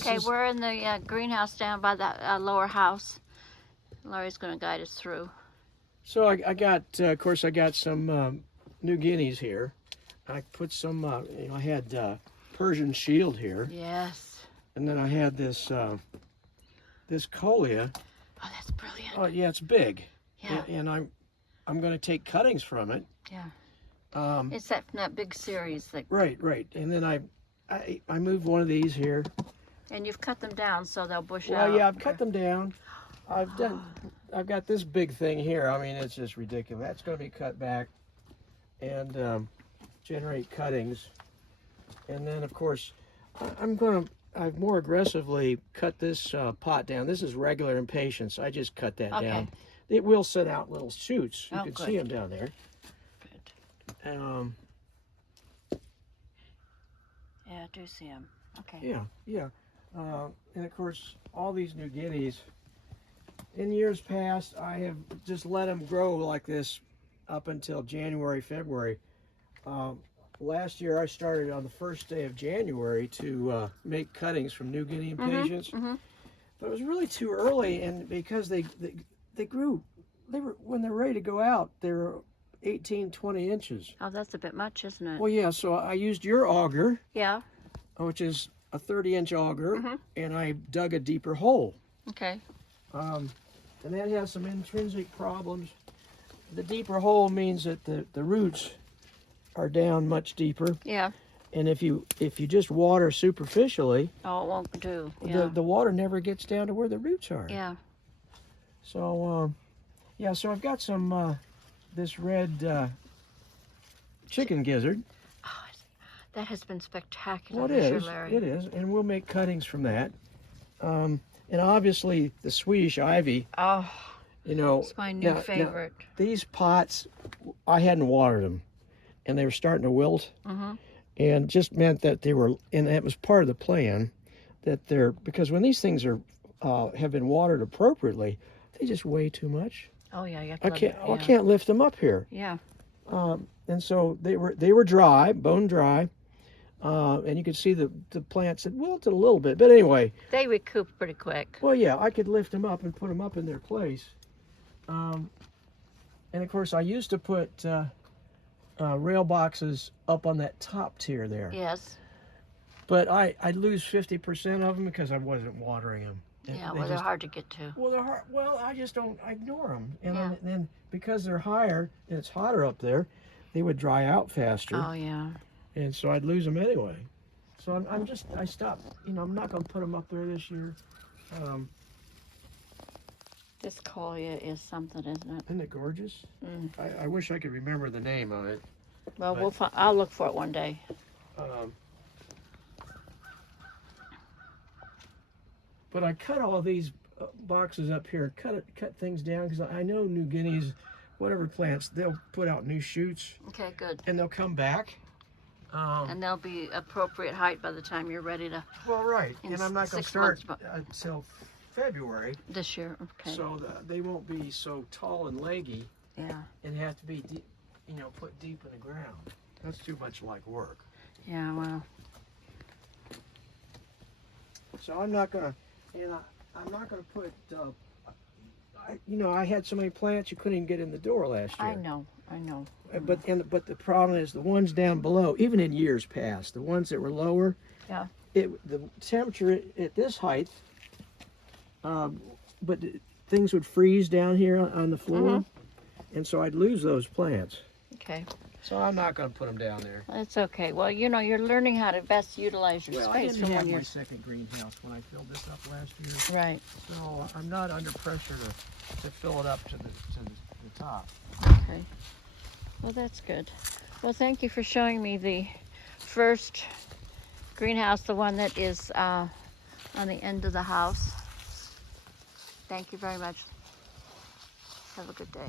Okay, we're in the greenhouse down by the lower house. Laurie's going to guide us through. So I got, of course, I got some New Guineas here. I put some, I had Persian shield here, Yes. and then I had this this Coleus. Oh, that's brilliant. Oh yeah, it's big. Yeah. And I'm going to take cuttings from it. Yeah. It's that big series that. Right. And then I moved one of these here. And you've cut them down so they'll bush out. Well, yeah, I've cut them down. I've got this big thing here. I mean, it's just ridiculous. That's going to be cut back and generate cuttings. And then, of course, I've more aggressively cut this pot down. This is regular impatience. I just cut that down. It will set out little shoots. You can see them down there. Good. Yeah, I do see them. Okay. Yeah. And of course, all these New Guineas, in years past, I have just let them grow like this up until January, February. Last year, I started on the first day of January to make cuttings from New Guinea impatiens. But it was really too early, and because they grew, when they're ready to go out, they're 18, 20 inches. Oh, that's a bit much, isn't it? Well, yeah, so I used your auger. Yeah. Which is a 30-inch auger, and I dug a deeper hole. Okay. And that has some intrinsic problems. The deeper hole means that the roots are down much deeper. Yeah. And if you just water superficially, oh, it won't do. Yeah. the water never gets down to where the roots are. Yeah. So so I've got some this red chicken gizzard. Oh, that has been spectacular. Well, it is, and we'll make cuttings from that. And obviously the Swedish ivy. Oh, you know, it's my new favorite. Now, these pots, I hadn't watered them, and they were starting to wilt, and just meant that they were, and that was part of the plan, that because when these things are have been watered appropriately, they just weigh too much. Oh yeah, you have to I can't lift them up here. Yeah. And so they were dry, bone dry. And you could see the plants had wilted a little bit, but anyway. They recoup pretty quick. Well, yeah, I could lift them up and put them up in their place. And of course, I used to put rail boxes up on that top tier there. Yes. But I'd lose 50% of them because I wasn't watering them. Yeah, well, they're hard to get to. Well, they're hard. Well, I just I ignore them. And then because they're higher and it's hotter up there, they would dry out faster. Oh, yeah. And so I'd lose them anyway. So I stopped, I'm not going to put them up there this year. This Coleus is something, isn't it? Isn't it gorgeous? I wish I could remember the name of it. Well, I'll look for it one day. But I cut all these boxes up here, cut things down, because I know New Guineas, whatever plants, they'll put out new shoots. Okay, good. And they'll come back. And they'll be appropriate height by the time you're ready to. Well, right. And I'm not going to start until February. This year, okay. So they won't be so tall and leggy. Yeah. And have to be, put deep in the ground. That's too much like work. Yeah, well. So I'm not going to, I'm not going to put, I had so many plants you couldn't even get in the door last year. I know. But the problem is the ones down below, even in years past, the ones that were lower, the temperature at this height, but things would freeze down here on the floor, and so I'd lose those plants. Okay. So I'm not going to put them down there. That's okay. Well, you're learning how to best utilize your space. I didn't have my second greenhouse when I filled this up last year. Right. So I'm not under pressure to fill it up to the top. Okay. Well, that's good. Well, thank you for showing me the first greenhouse, the one that is on the end of the house. Thank you very much. Have a good day.